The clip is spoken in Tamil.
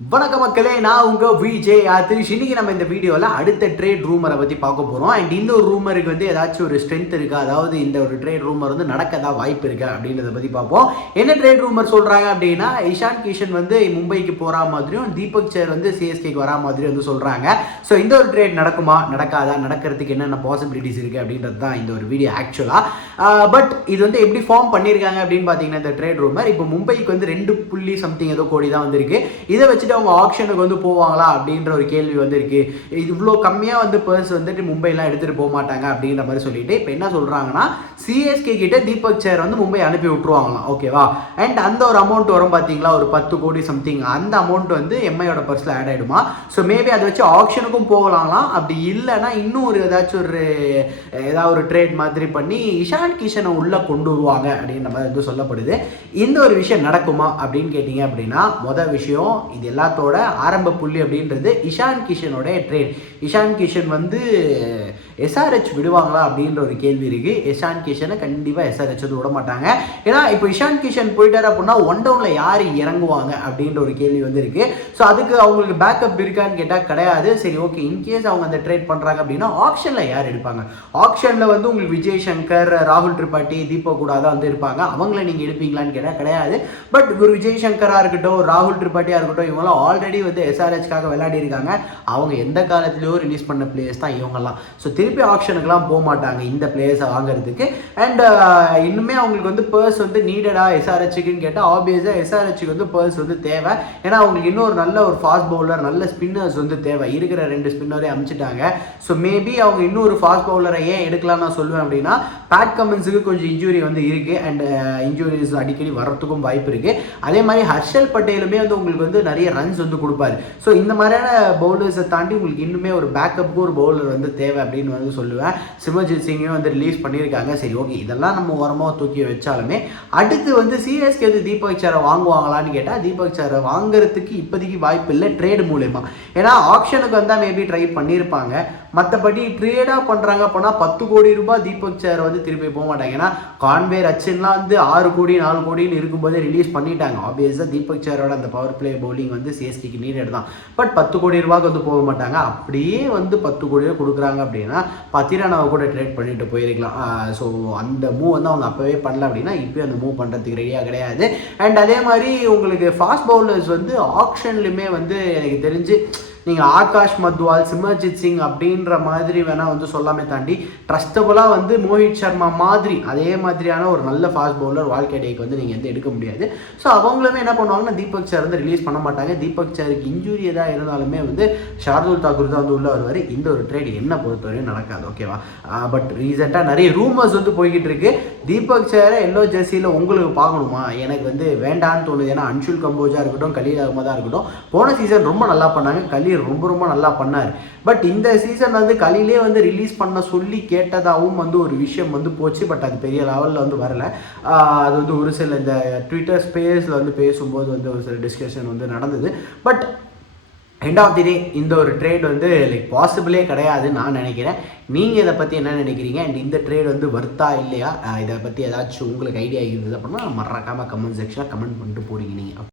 வணக்கம் மக்களே, நான் உங்கள் விஜய் ஆதிஷ். இன்னைக்கு நம்ம இந்த வீடியோவில் அடுத்த ட்ரேட் ரூமரை பற்றி பார்க்க போகிறோம். அண்ட் இந்த ஒரு ரூமருக்கு வந்து ஏதாச்சும் ஒரு ஸ்ட்ரென்த் இருக்கா, அதாவது இந்த ஒரு ட்ரேட் ரூமர் வந்து நடக்கதா வாய்ப்பு இருக்கா அப்படின்றத பற்றி பார்ப்போம். என்ன ட்ரேட் ரூமர் சொல்கிறாங்க அப்படின்னா, இஷான் கிஷன் வந்து மும்பைக்கு போகிற மாதிரியும் தீபக் சேர் வந்து சிஎஸ்கேக்கு வரா மாதிரியும் வந்து சொல்கிறாங்க. ஸோ இந்த ஒரு ட்ரேட் நடக்குமா நடக்காதா, நடக்கிறதுக்கு என்னென்ன பாசிபிலிட்டிஸ் இருக்குது அப்படின்றது தான் இந்த ஒரு வீடியோ ஆக்சுவலாக. பட் இது வந்து எப்படி ஃபார்ம் பண்ணியிருக்காங்க அப்படின்னு பார்த்தீங்கன்னா, இந்த ட்ரேட் ரூமர் இப்போ மும்பைக்கு வந்து 2 ஏதோ கோடி தான் வந்திருக்கு. இதை வச்சு அவங்க ஆக்ஷனுக்கு வந்து போவாங்களா அப்படின்ற ஒரு கேள்வி வந்து இருக்கு. இது இவ்வளோ கம்மியாக வந்து பர்ஸ் வந்துட்டு மும்பைலாம் எடுத்துகிட்டு போக மாட்டாங்க அப்படின்ற மாதிரி சொல்லிட்டு இப்போ என்ன சொல்கிறாங்கன்னா, சிஎஸ்கே கிட்ட தீபக் சேர் வந்து மும்பை அனுப்பி விட்டுருவாங்களாம். ஓகேவா? அண்ட் அந்த ஒரு அமௌண்ட் வரும் பார்த்தீங்களா, ஒரு 10 கோடி சம்திங். அந்த அமௌண்ட் வந்து எம்ஐயோட பர்ஸில் ஆட் ஆகிடுமா. ஸோ மேபி அதை வச்சு ஆக்ஷனுக்கும் போகலாங்களாம். அப்படி இல்லைன்னா இன்னும் ஒரு ஏதாச்சும் ஏதாவது ஒரு ட்ரேட் மாதிரி பண்ணி இஷான் கிஷனை உள்ளே கொண்டு வருவாங்க அப்படின்ற மாதிரி வந்து சொல்லப்படுது. இந்த ஒரு விஷயம் நடக்குமா அப்படின்னு கேட்டிங்க அப்படின்னா, மொதல் விஷயம் இது எல்லாத்தோட ஆரம்ப புள்ளி அப்படின்றது இஷான் கிஷனோட ட்ரேட். இஷான் கிஷன் வந்து எஸ்ஆர்ஹெச் விடுவாங்களா அப்படின்ற ஒரு கேள்வி இருக்குது. இஷான் கிஷனை கண்டிப்பாக எஸ்ஆர்ஹெச் வந்து விட மாட்டாங்க. ஏன்னா இப்போ இஷான் கிஷன் போயிட்டார் அப்படின்னா ஒன் டவுனில் யார் இறங்குவாங்க அப்படின்ற ஒரு கேள்வி வந்து இருக்குது. ஸோ அதுக்கு அவங்களுக்கு பேக்கப் இருக்கான்னு கேட்டால் கிடையாது. சரி, ஓகே, இன்கேஸ் அவங்க அந்த ட்ரேட் பண்ணுறாங்க அப்படின்னா ஆப்ஷனில் யார் எடுப்பாங்க? ஆப்ஷனில் வந்து உங்களுக்கு விஜய் சங்கர், ராகுல் திரிபாட்டி, தீபக் கூட தான் வந்து இருப்பாங்க. அவங்கள நீங்கள் எடுப்பீங்களான்னு கேட்டால் கிடையாது. பட் ஒரு விஜய் சங்கராக இருக்கட்டும், ராகுல் திரிபாட்டியாக இருக்கட்டும், இவங்களாம் ஆல்ரெடி வந்து எஸ்ஆர்ஹெச்காக விளையாடி இருக்காங்க. அவங்க எந்த காலத்திலேயோ ரிலீஸ் பண்ண பிளேயர்ஸ் தான் இவங்கெல்லாம். ஸோ திருப்பி ஆப்ஷனுக்குலாம் போக மாட்டாங்க இந்த பிளேயர்ஸை வாங்குறதுக்கு. அண்ட் இன்னுமே அவங்களுக்கு வந்து பர்ஸ் வந்து நீடடா எஸ்ஆர்ஹெச்சுக்குன்னு கேட்டால் ஆப்வியஸாக எஸ்ஆர்ஹெச்சுக்கு வந்து பர்ஸ் வந்து தேவை. ஏன்னா அவங்களுக்கு இன்னொரு நல்ல ஒரு ஃபாஸ்ட் பவுலர், நல்ல ஸ்பின்னர்ஸ் வந்து தேவை. இருக்கிற 2 ஸ்பின்னரே அமைச்சிட்டாங்க. ஸோ மேபி அவங்க இன்னொரு ஃபாஸ்ட் பவுலரை ஏன் எடுக்கலாம் நான் சொல்லுவேன் அப்படின்னா, பேட் கமின்ஸுக்கு கொஞ்சம் இன்ஜுரி வந்து இருக்குது. அண்ட் இன்ஜுரிஸ் அடிக்கடி வர்றதுக்கும் வாய்ப்பு இருக்குது. அதே மாதிரி ஹர்ஷல் பட்டேலுமே வந்து உங்களுக்கு வந்து நிறைய ரன்ஸ் வந்து கொடுப்பாரு. ஸோ இந்த மாதிரியான பவுலர்ஸை தாண்டி உங்களுக்கு இன்னுமே ஒரு பேக்கப்புக்கு ஒரு பவுலர் வந்து தேவை அப்படின்னு வந்து சொல்லுவேன். சிமர்ஜித் சிங்கையும் வந்து ரிலீஸ் பண்ணியிருக்காங்க. சரி, ஓகே, இதெல்லாம் நம்ம ஓரமாக தூக்கி வச்சாலுமே அடுத்து வந்து சிஎஸ்கே வந்து தீபக் சேரை வாங்குவாங்களான்னு கேட்டால் தீபக் சேரை வாங்குறதுக்கு இப்போதைக்கு வாய்ப்பு இல்லை ட்ரேடு மூலயமா. ஏன்னா ஆப்ஷனுக்கு வந்தால் மேபி ட்ரை பண்ணியிருப்பாங்க. மற்றபடி ட்ரேடாக பண்ணுறாங்க அப்படின்னா 10 கோடி ரூபாய் தீபக் சேரை வந்து திருப்பி போக மாட்டாங்க. ஏன்னா கான்வே ரச்சின்லாம் வந்து 6 கோடி 4 கோடின்னு இருக்கும்போதே ரிலீஸ் பண்ணிட்டாங்க. ஆப்வியஸாக தீபக் சேரோட அந்த பவர் பிளே பவுலிங் வந்து சிஎஸ்கேக்கு நீடட் தான். பட் 10 கோடி ரூபாய்க்கு வந்து போக மாட்டாங்க. அப்படியே வந்து 10 கோடியே கொடுக்குறாங்க அப்படின்னா பத்திரானாவை கூட ட்ரேட் பண்ணிட்டு போயிருக்கலாம். ஸோ அந்த மூவ் வந்து அவங்க அப்போவே பண்ணல அப்படின்னா இப்போயும் அந்த மூவ் பண்ணுறதுக்கு ரெடியாக கிடையாது. அண்ட் அதே மாதிரி உங்களுக்கு ஃபாஸ்ட் பவுலர்ஸ் வந்து ஆப்ஷன்லையுமே வந்து எனக்கு தெரிஞ்சு நீங்கள் ஆகாஷ் மத்வால், சிமர்ஜித் சிங் அப்படின்ற மாதிரி வேணால் வந்து சொல்லாமே தாண்டி ட்ரஸ்டபுளாக வந்து மோஹித் சர்மா மாதிரி அதே மாதிரியான ஒரு நல்ல ஃபாஸ்ட் பவுலர் வாழ்க்கை டேக்கு வந்து நீங்கள் வந்து எடுக்க முடியாது. ஸோ அவங்களுமே என்ன பண்ணுவாங்கன்னா தீபக் சேர் வந்து ரிலீஸ் பண்ண மாட்டாங்க. தீபக் சேருக்கு இன்ஜுரி எதாக இருந்தாலுமே வந்து ஷார்துல் தாக்கூர் தான் வந்து உள்ள வருவார். இந்த ஒரு ட்ரேட் என்ன பொறுத்தவரையும் நடக்காது. ஓகேவா? பட் ரீசெண்டாக நிறைய ரூமர்ஸ் வந்து போய்கிட்டு இருக்கு. தீபக் சேரை எல்லோ ஜெர்சியில் உங்களுக்கு பார்க்கணுமா? எனக்கு வந்து வேண்டான்னு தோணுது. ஏன்னா அன்ஷுல் கம்போஜா இருக்கட்டும், கலீல் அகமதா இருக்கட்டும், போன சீசன் ரொம்ப நல்லா பண்ணாங்க. கலீல் ரொம்ப நல்லா பண்ணார். பட் இந்த சீசன் வந்து கலீலே வந்து ரிலீஸ் பண்ண சொல்லி கேட்டதாகவும் வந்து ஒரு விஷயம் வந்து போச்சு. பட் அது பெரிய லெவலில் வந்து வரல. அது வந்து ஒரு சில இந்த ட்விட்டர் ஸ்பேஸில் வந்து பேசும்போது வந்து ஒரு சில டிஸ்கஷன் வந்து நடந்தது. பட் எண்ட் ஆஃப் தி டே இந்த ஒரு ட்ரேட் வந்து பாசிபிளே கிடையாதுன்னு நான் நினைக்கிறேன். நீங்கள் இதை பற்றி என்ன நினைக்கிறீங்க? அண்ட் இந்த ட்ரேட் வந்து வர்த்தா இல்லையா? இதை பற்றி ஏதாச்சும் உங்களுக்கு ஐடியா இருந்தது அப்படின்னா மறக்காமல் கமெண்ட் செக்ஷனில் கமெண்ட் பண்ணிட்டு போறீங்க நீங்கள்.